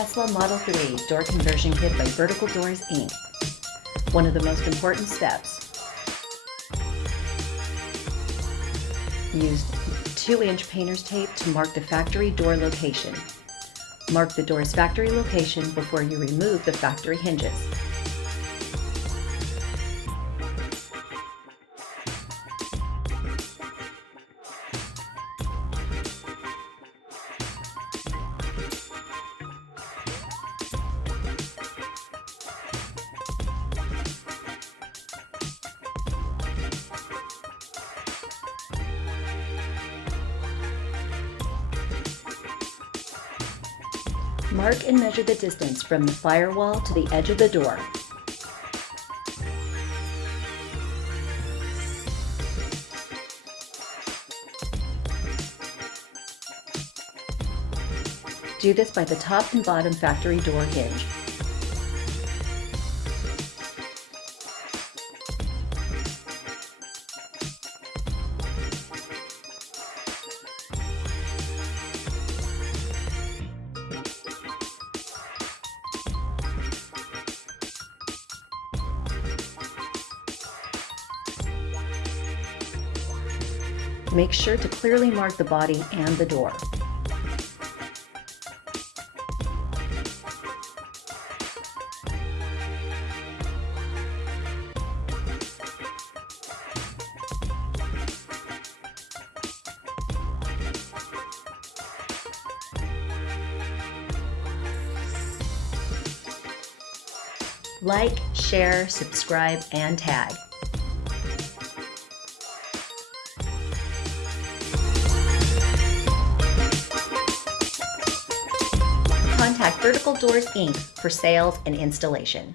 Tesla Model 3 door conversion kit by Vertical Doors, Inc. One of the most important steps. Used 2-inch painter's tape to mark the factory door location. Mark the door's factory location before you remove the factory hinges. Mark and measure the distance from the firewall to the edge of the door. Do this by the top and bottom factory door hinge. Make sure to clearly mark the body and the door. Like, share, subscribe, and tag. Contact Vertical Doors, Inc. for sales and installation.